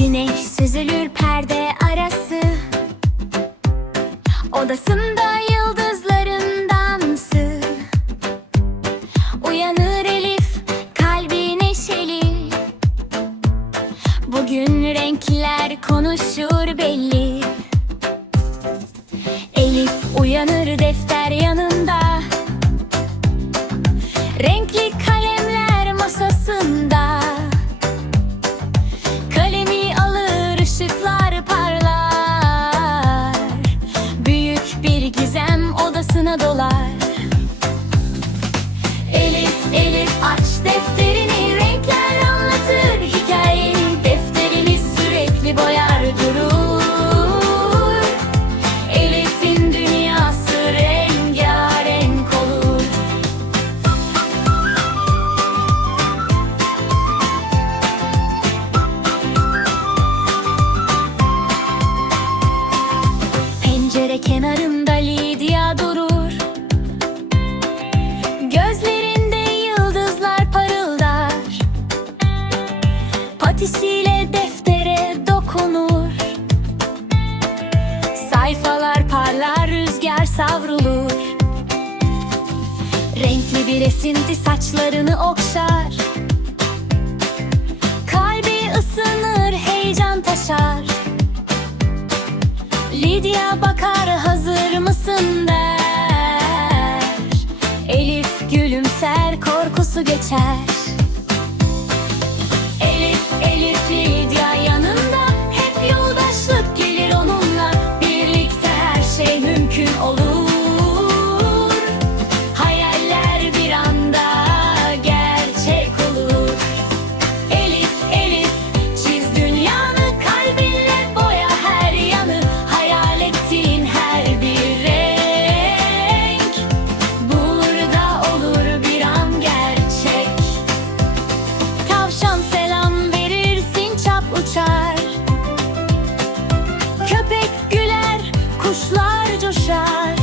Güneş süzülür perde arası. Odasında yıldızlarından sı Uyanır Elif kalbi neşeli. Bugün renkler konuşur belli. Elif uyanır defter yanır Pencere kenarında Lidya durur. Gözlerinde yıldızlar parıldar. Patisiyle deftere dokunur. Sayfalar parlar rüzgar savrulur. Renkli bir esinti saçlarını okşar. Lidya bakar hazır mısın? der. Elif gülümser korkusu geçer. kuşlar coşar.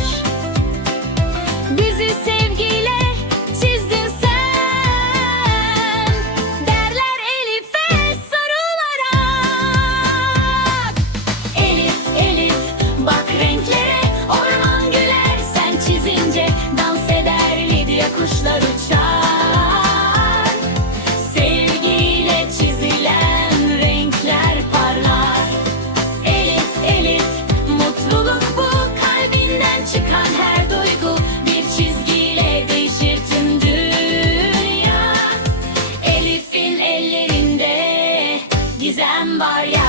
gizem var ya.